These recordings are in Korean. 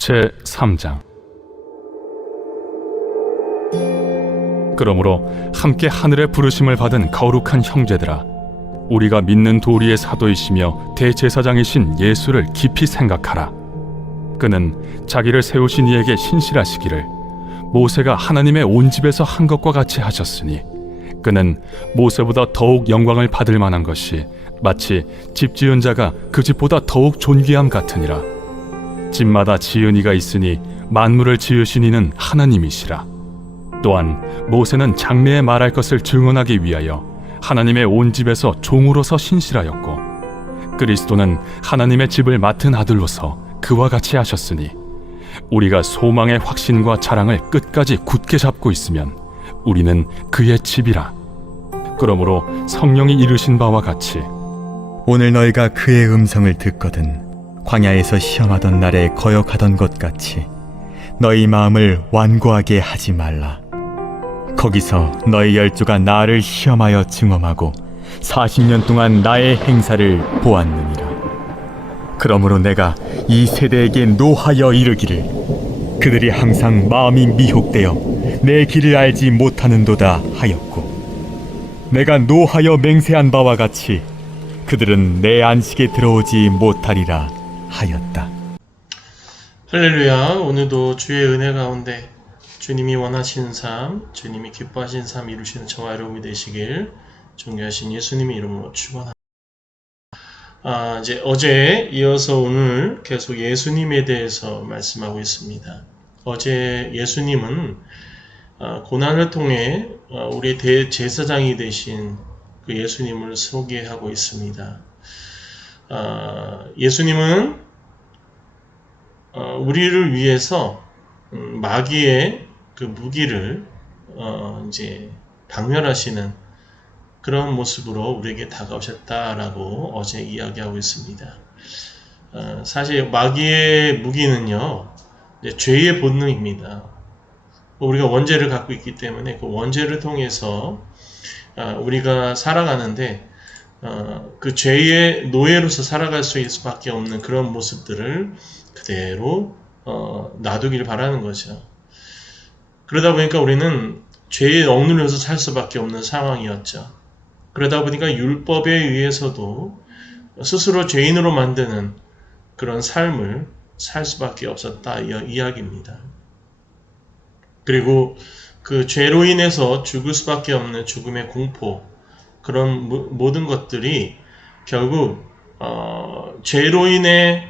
제3장. 그러므로 함께 하늘의 부르심을 받은 거룩한 형제들아, 우리가 믿는 도리의 사도이시며 대제사장이신 예수를 깊이 생각하라. 그는 자기를 세우신 이에게 신실하시기를 모세가 하나님의 온 집에서 한 것과 같이 하셨으니, 그는 모세보다 더욱 영광을 받을 만한 것이 마치 집 지은 자가 그 집보다 더욱 존귀함 같으니라. 집마다 지은 이가 있으니 만물을 지으신 이는 하나님이시라. 또한 모세는 장래에 말할 것을 증언하기 위하여 하나님의 온 집에서 종으로서 신실하였고, 그리스도는 하나님의 집을 맡은 아들로서 그와 같이 하셨으니, 우리가 소망의 확신과 자랑을 끝까지 굳게 잡고 있으면 우리는 그의 집이라. 그러므로 성령이 이르신 바와 같이 오늘 너희가 그의 음성을 듣거든 광야에서 시험하던 날에 거역하던 것 같이 너희 마음을 완고하게 하지 말라. 거기서 너희 열조가 나를 시험하여 증험하고 40년 동안 나의 행사를 보았느니라. 그러므로 내가 이 세대에게 노하여 이르기를, 그들이 항상 마음이 미혹되어 내 길을 알지 못하는도다 하였고, 내가 노하여 맹세한 바와 같이 그들은 내 안식에 들어오지 못하리라 하였다. 할렐루야. 오늘도 주의 은혜 가운데 주님이 원하시는 삶, 주님이 기뻐하시는 삶 이루시는 저와 여러분이 되시길 존귀하신 예수님의 이름으로 축원합니다. 이제 어제에 이어서 오늘 계속 예수님에 대해서 말씀하고 있습니다. 어제 예수님은 고난을 통해 우리 대제사장이 되신 그 예수님을 소개하고 있습니다. 예수님은 우리를 위해서 마귀의 그 무기를 이제 박멸하시는 그런 모습으로 우리에게 다가오셨다라고 어제 이야기하고 있습니다. 사실 마귀의 무기는요, 이제 죄의 본능입니다. 우리가 원죄를 갖고 있기 때문에 그 원죄를 통해서 우리가 살아가는데 그 죄의 노예로서 살아갈 수밖에 없는 그런 모습들을 그대로 놔두기를 바라는 거죠. 그러다 보니까 우리는 죄에 억눌려서 살 수밖에 없는 상황이었죠. 그러다 보니까 율법에 의해서도 스스로 죄인으로 만드는 그런 삶을 살 수밖에 없었다 이야기입니다. 그리고 그 죄로 인해서 죽을 수밖에 없는 죽음의 공포, 그런 모든 것들이 결국 죄로 인해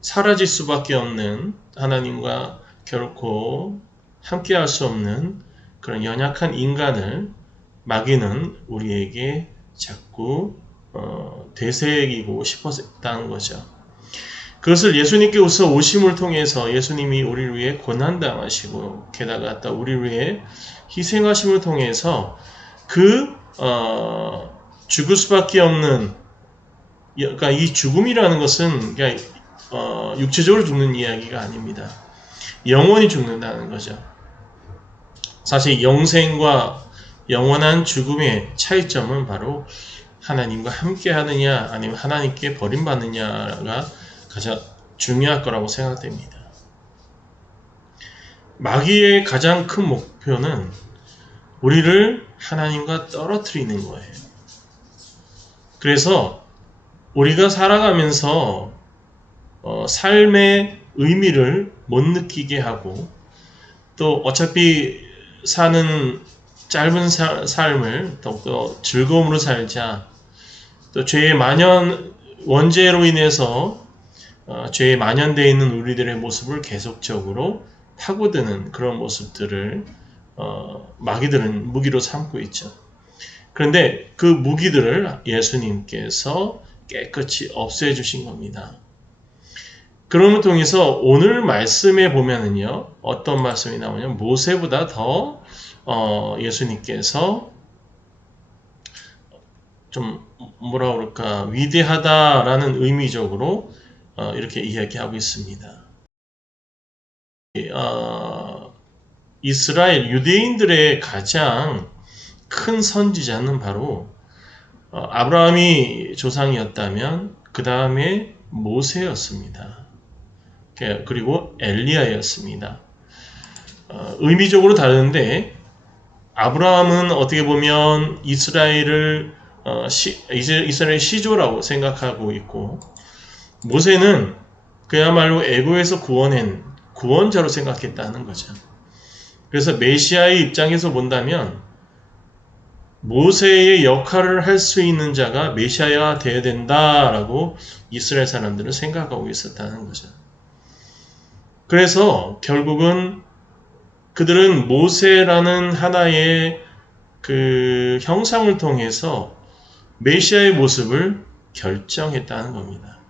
사라질 수밖에 없는, 하나님과 결코 함께할 수 없는 그런 연약한 인간을 마귀는 우리에게 자꾸 되새기고 싶었다는 거죠. 그것을 예수님께서 오심을 통해서 예수님이 우리를 위해 고난당하시고 게다가 또 우리를 위해 희생하심을 통해서 그 죽을 수밖에 없는, 그러니까 이 죽음이라는 것은 그냥 육체적으로 죽는 이야기가 아닙니다. 영원히 죽는다는 거죠. 사실 영생과 영원한 죽음의 차이점은 바로 하나님과 함께 하느냐 아니면 하나님께 버림받느냐가 가장 중요할 거라고 생각됩니다. 마귀의 가장 큰 목표는 우리를 하나님과 떨어뜨리는 거예요. 그래서 우리가 살아가면서 삶의 의미를 못 느끼게 하고, 또 어차피 사는 짧은 삶을 더욱더 즐거움으로 살자, 또 죄의 원죄로 인해서 죄에 만연되어 있는 우리들의 모습을 계속적으로 파고드는 그런 모습들을 마귀들은 무기로 삼고 있죠. 그런데 그 무기들을 예수님께서 깨끗이 없애주신 겁니다. 그럼을 통해서 오늘 말씀에 보면은요, 어떤 말씀이 나오냐면 모세보다 더 예수님께서 좀 뭐라 그럴까, 위대하다라는 의미적으로 이렇게 이야기하고 있습니다. 이스라엘 유대인들의 가장 큰 선지자는 바로 아브라함이 조상이었다면 그 다음에 모세였습니다. 그리고 엘리야였습니다. 의미적으로 다른데 아브라함은 어떻게 보면 이스라엘의 시조라고 생각하고 있고, 모세는 그야말로 애고에서 구원한 구원자로 생각했다는 거죠. 그래서 메시아의 입장에서 본다면 모세의 역할을 할 수 있는 자가 메시아가 되어야 된다라고 이스라엘 사람들은 생각하고 있었다는 거죠. 그래서 결국은 그들은 모세라는 하나의 그 형상을 통해서 메시아의 모습을 결정했다는 겁니다.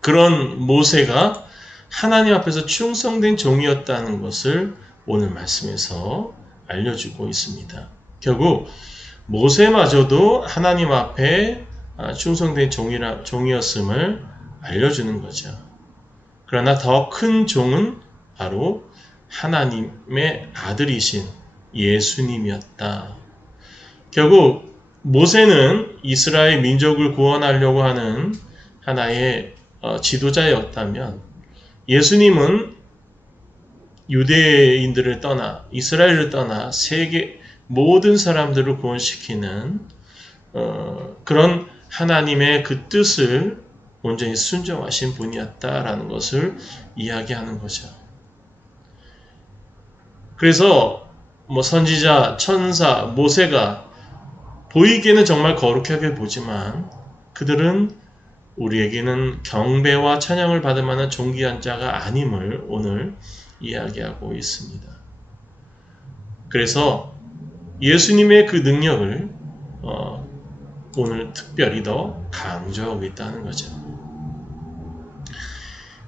그런 모세가 하나님 앞에서 충성된 종이었다는 것을 오늘 말씀에서 알려주고 있습니다. 결국 모세마저도 하나님 앞에 충성된 종이었음을 알려주는 거죠. 그러나 더 큰 종은 바로 하나님의 아들이신 예수님이었다. 결국 모세는 이스라엘 민족을 구원하려고 하는 하나의 지도자였다면, 예수님은 유대인들을 떠나 이스라엘을 떠나 세계 모든 사람들을 구원시키는 그런 하나님의 그 뜻을 온전히 순종하신 분이었다라는 것을 이야기하는 거죠. 그래서 선지자, 천사, 모세가 보이기에는 정말 거룩하게 보지만 그들은 우리에게는 경배와 찬양을 받을 만한 존귀한 자가 아님을 오늘 이야기하고 있습니다. 그래서 예수님의 그 능력을 오늘 특별히 더 강조하고 있다는 거죠.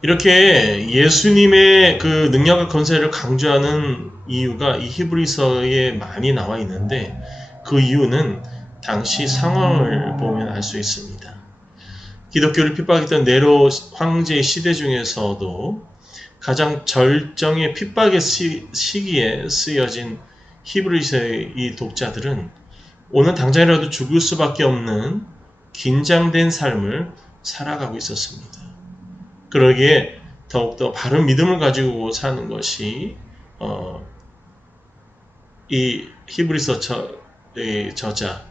이렇게 예수님의 그 능력과 권세를 강조하는 이유가 이 히브리서에 많이 나와 있는데, 그 이유는 당시 상황을 보면 알 수 있습니다. 기독교를 핍박했던 네로 황제의 시대 중에서도 가장 절정의 핍박의 시기에 쓰여진 히브리서의 이 독자들은 오늘 당장이라도 죽을 수밖에 없는 긴장된 삶을 살아가고 있었습니다. 그러기에 더욱더 바른 믿음을 가지고 사는 것이 이 히브리서 저자는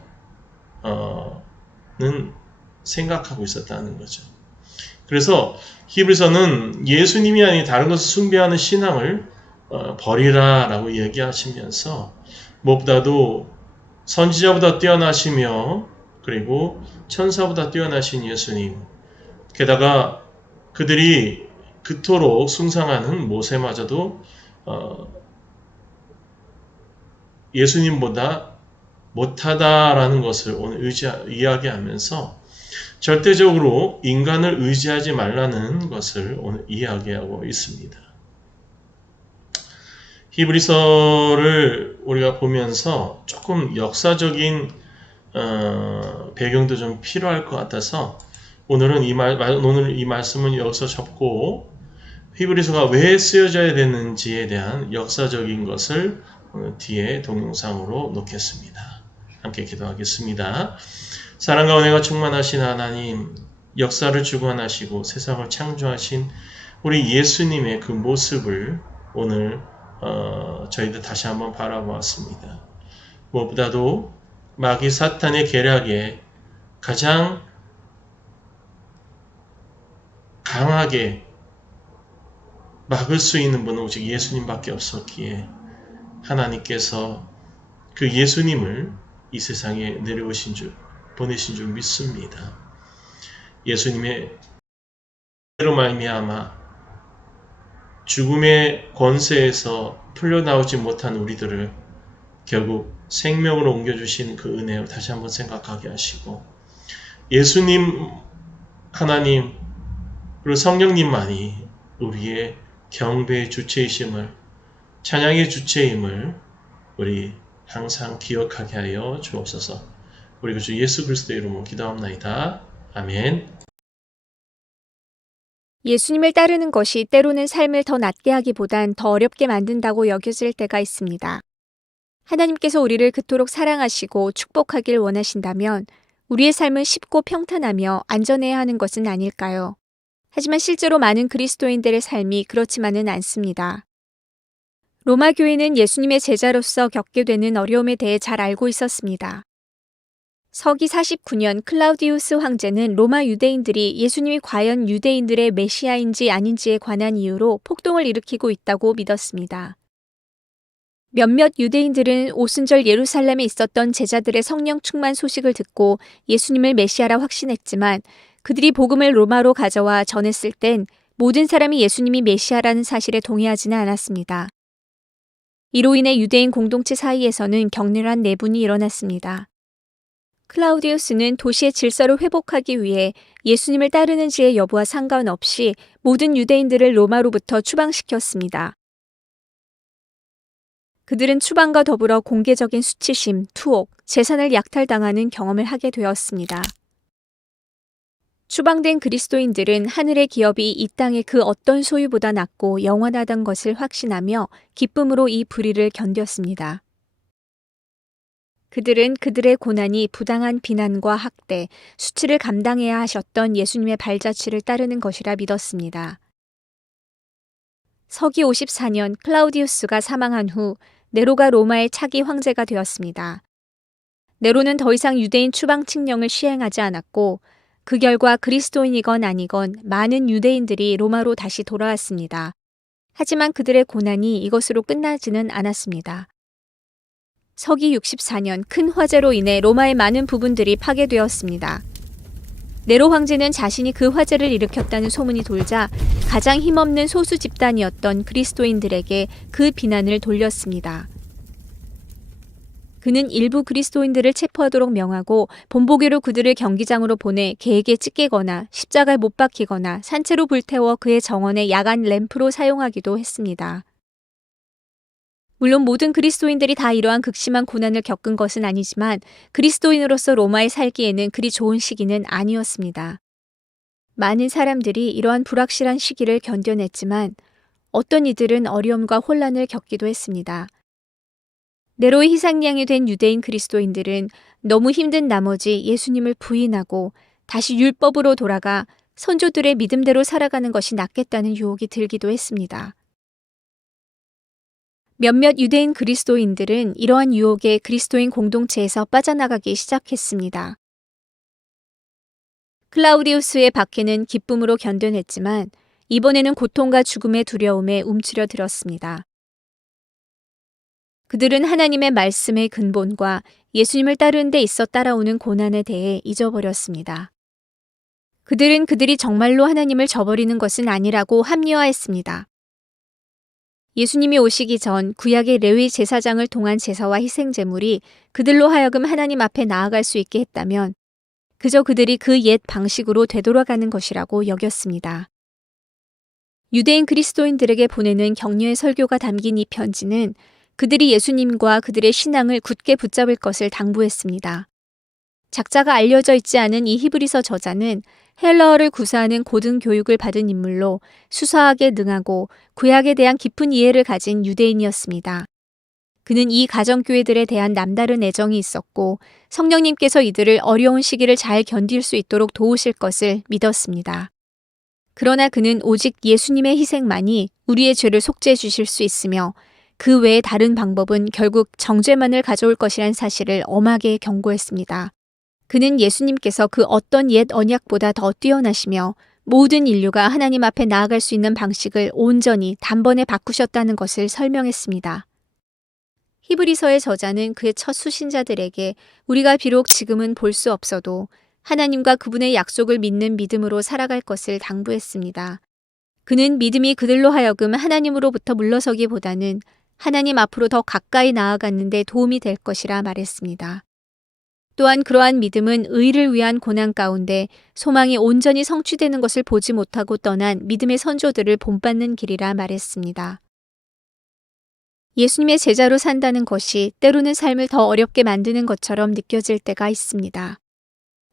생각하고 있었다는 거죠. 그래서 히브리서는 예수님이 아닌 다른 것을 숭배하는 신앙을 버리라라고 얘기하시면서 무엇보다도 선지자보다 뛰어나시며 그리고 천사보다 뛰어나신 예수님, 게다가 그들이 그토록 숭상하는 모세마저도 예수님보다 못하다라는 것을 오늘 이야기하면서 절대적으로 인간을 의지하지 말라는 것을 오늘 이야기하고 있습니다. 히브리서를 우리가 보면서 조금 역사적인 배경도 좀 필요할 것 같아서 오늘 이 말씀은 여기서 접고 히브리서가 왜 쓰여져야 되는지에 대한 역사적인 것을 오늘 뒤에 동영상으로 놓겠습니다. 함께 기도하겠습니다. 사랑과 은혜가 충만하신 하나님, 역사를 주관하시고 세상을 창조하신 우리 예수님의 그 모습을 오늘 저희들 다시 한번 바라보았습니다. 무엇보다도 마귀 사탄의 계략에 가장 강하게 막을 수 있는 분은 오직 예수님밖에 없었기에 하나님께서 그 예수님을 이 세상에 보내신 줄 믿습니다. 예수님의 로 말미암아 죽음의 권세에서 풀려나오지 못한 우리들을 결국 생명으로 옮겨주신 그 은혜를 다시 한번 생각하게 하시고, 예수님, 하나님, 그리고 성령님만이 우리의 경배의 주체이심을, 찬양의 주체임을 우리 항상 기억하게 하여 주옵소서. 우리 주 예수 그리스도의 이름으로 기도합나이다. 아멘. 예수님을 따르는 것이 때로는 삶을 더 낫게 하기보단 더 어렵게 만든다고 여겨질 때가 있습니다. 하나님께서 우리를 그토록 사랑하시고 축복하길 원하신다면 우리의 삶은 쉽고 평탄하며 안전해야 하는 것은 아닐까요? 하지만 실제로 많은 그리스도인들의 삶이 그렇지만은 않습니다. 로마 교회는 예수님의 제자로서 겪게 되는 어려움에 대해 잘 알고 있었습니다. 서기 49년 클라우디우스 황제는 로마 유대인들이 예수님이 과연 유대인들의 메시아인지 아닌지에 관한 이유로 폭동을 일으키고 있다고 믿었습니다. 몇몇 유대인들은 오순절 예루살렘에 있었던 제자들의 성령 충만 소식을 듣고 예수님을 메시아라 확신했지만 그들이 복음을 로마로 가져와 전했을 땐 모든 사람이 예수님이 메시아라는 사실에 동의하지는 않았습니다. 이로 인해 유대인 공동체 사이에서는 격렬한 내분이 일어났습니다. 클라우디우스는 도시의 질서를 회복하기 위해 예수님을 따르는지의 여부와 상관없이 모든 유대인들을 로마로부터 추방시켰습니다. 그들은 추방과 더불어 공개적인 수치심, 투옥, 재산을 약탈당하는 경험을 하게 되었습니다. 추방된 그리스도인들은 하늘의 기업이 이 땅의 그 어떤 소유보다 낫고 영원하다는 것을 확신하며 기쁨으로 이 불의를 견뎠습니다. 그들은 그들의 고난이 부당한 비난과 학대, 수치를 감당해야 하셨던 예수님의 발자취를 따르는 것이라 믿었습니다. 서기 54년 클라우디우스가 사망한 후 네로가 로마의 차기 황제가 되었습니다. 네로는 더 이상 유대인 추방 칙령을 시행하지 않았고 그 결과 그리스도인이건 아니건 많은 유대인들이 로마로 다시 돌아왔습니다. 하지만 그들의 고난이 이것으로 끝나지는 않았습니다. 서기 64년 큰 화재로 인해 로마의 많은 부분들이 파괴되었습니다. 네로 황제는 자신이 그 화재를 일으켰다는 소문이 돌자 가장 힘없는 소수 집단이었던 그리스도인들에게 그 비난을 돌렸습니다. 그는 일부 그리스도인들을 체포하도록 명하고 본보기로 그들을 경기장으로 보내 개에게 찢기거나 십자가에 못 박히거나 산채로 불태워 그의 정원에 야간 램프로 사용하기도 했습니다. 물론 모든 그리스도인들이 다 이러한 극심한 고난을 겪은 것은 아니지만 그리스도인으로서 로마에 살기에는 그리 좋은 시기는 아니었습니다. 많은 사람들이 이러한 불확실한 시기를 견뎌냈지만 어떤 이들은 어려움과 혼란을 겪기도 했습니다. 네로의 희생양이 된 유대인 그리스도인들은 너무 힘든 나머지 예수님을 부인하고 다시 율법으로 돌아가 선조들의 믿음대로 살아가는 것이 낫겠다는 유혹이 들기도 했습니다. 몇몇 유대인 그리스도인들은 이러한 유혹에 그리스도인 공동체에서 빠져나가기 시작했습니다. 클라우디우스의 박해는 기쁨으로 견뎌냈지만 이번에는 고통과 죽음의 두려움에 움츠려들었습니다. 그들은 하나님의 말씀의 근본과 예수님을 따르는 데 있어 따라오는 고난에 대해 잊어버렸습니다. 그들은 그들이 정말로 하나님을 저버리는 것은 아니라고 합리화했습니다. 예수님이 오시기 전 구약의 레위 제사장을 통한 제사와 희생 제물이 그들로 하여금 하나님 앞에 나아갈 수 있게 했다면 그저 그들이 그 옛 방식으로 되돌아가는 것이라고 여겼습니다. 유대인 그리스도인들에게 보내는 격려의 설교가 담긴 이 편지는 그들이 예수님과 그들의 신앙을 굳게 붙잡을 것을 당부했습니다. 작자가 알려져 있지 않은 이 히브리서 저자는 헬라어를 구사하는 고등 교육을 받은 인물로 수사하게 능하고 구약에 대한 깊은 이해를 가진 유대인이었습니다. 그는 이 가정교회들에 대한 남다른 애정이 있었고 성령님께서 이들을 어려운 시기를 잘 견딜 수 있도록 도우실 것을 믿었습니다. 그러나 그는 오직 예수님의 희생만이 우리의 죄를 속죄해 주실 수 있으며 그 외에 다른 방법은 결국 정죄만을 가져올 것이란 사실을 엄하게 경고했습니다. 그는 예수님께서 그 어떤 옛 언약보다 더 뛰어나시며 모든 인류가 하나님 앞에 나아갈 수 있는 방식을 온전히 단번에 바꾸셨다는 것을 설명했습니다. 히브리서의 저자는 그의 첫 수신자들에게 우리가 비록 지금은 볼 수 없어도 하나님과 그분의 약속을 믿는 믿음으로 살아갈 것을 당부했습니다. 그는 믿음이 그들로 하여금 하나님으로부터 물러서기보다는 하나님 앞으로 더 가까이 나아가는 데 도움이 될 것이라 말했습니다. 또한 그러한 믿음은 의를 위한 고난 가운데 소망이 온전히 성취되는 것을 보지 못하고 떠난 믿음의 선조들을 본받는 길이라 말했습니다. 예수님의 제자로 산다는 것이 때로는 삶을 더 어렵게 만드는 것처럼 느껴질 때가 있습니다.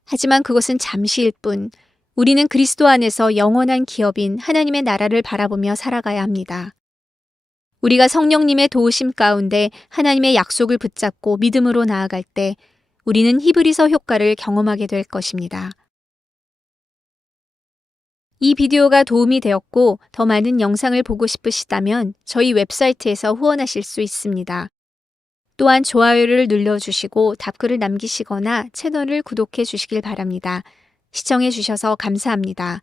하지만 그것은 잠시일 뿐 우리는 그리스도 안에서 영원한 기업인 하나님의 나라를 바라보며 살아가야 합니다. 우리가 성령님의 도우심 가운데 하나님의 약속을 붙잡고 믿음으로 나아갈 때 우리는 히브리서 효과를 경험하게 될 것입니다. 이 비디오가 도움이 되었고 더 많은 영상을 보고 싶으시다면 저희 웹사이트에서 후원하실 수 있습니다. 또한 좋아요를 눌러주시고 답글을 남기시거나 채널을 구독해 주시길 바랍니다. 시청해 주셔서 감사합니다.